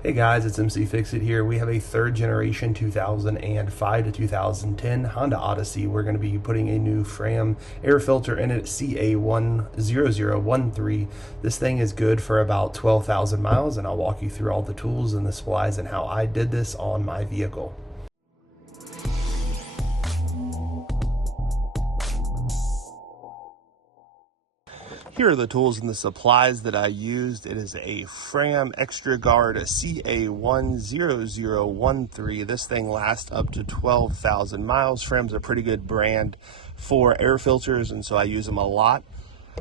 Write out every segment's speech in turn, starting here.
Hey guys, it's mcfixit here. We have a third generation 2005 to 2010 Honda Odyssey. We're going to be putting a new Fram air filter in it, CA10013. This thing is good for about 12,000 miles, and I'll walk you through all the tools and the supplies and how I did this on my vehicle. Here are the tools and the supplies that I used. It is a Fram Extra Guard CA10013. This thing lasts up to 12,000 miles. Fram's a pretty good brand for air filters, and so I use them a lot.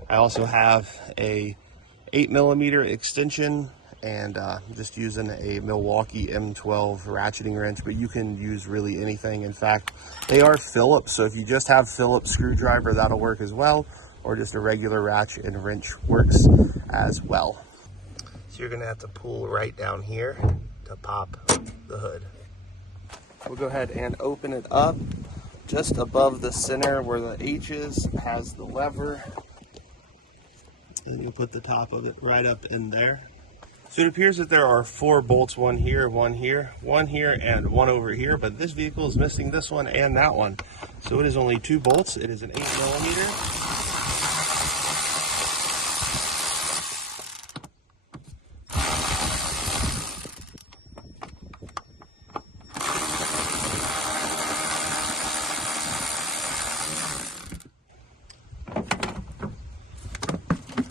I also have a 8mm extension and just using a Milwaukee M12 ratcheting wrench, but you can use really anything. In fact, they are Phillips, so if you just have Phillips screwdriver, that'll work as well, or just a regular ratchet and wrench works as well. So you're gonna have to pull right down here to pop the hood. We'll go ahead and open it up. Just above the center where the H is has the lever. And you'll put the top of it right up in there. So it appears that there are 4 bolts, one here, one here, one here, and one over here, but this vehicle is missing this one and that one. So it is only 2 bolts. It is an 8mm.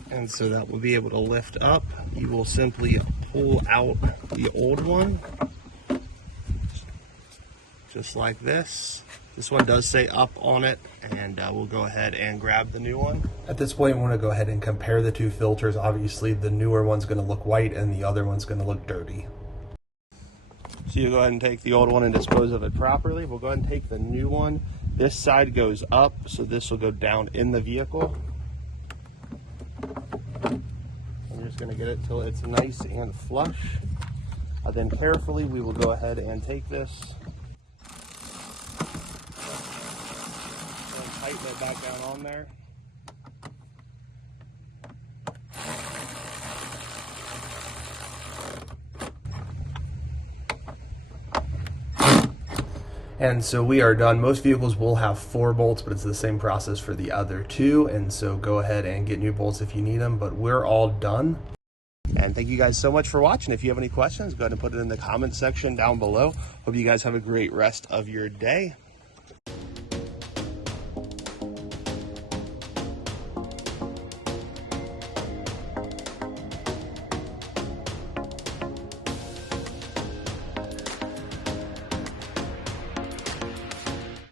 And so that will be able to lift up. You will simply pull out the old one, just like this. This one does say up on it, and we'll go ahead and grab the new one. At this point, we want to go ahead and compare the 2 filters. Obviously, the newer one's going to look white, and the other one's going to look dirty. So you go ahead and take the old one and dispose of it properly. We'll go ahead and take the new one. This side goes up, so this will go down in the vehicle. I'm just going to get it till it's nice and flush. Then carefully we will go ahead and take this and tighten it back down on there. And so we are done. Most vehicles will have 4 bolts, but it's the same process for the other 2. And so go ahead and get new bolts if you need them, but we're all done. And thank you guys so much for watching. If you have any questions, go ahead and put it in the comment section down below. Hope you guys have a great rest of your day.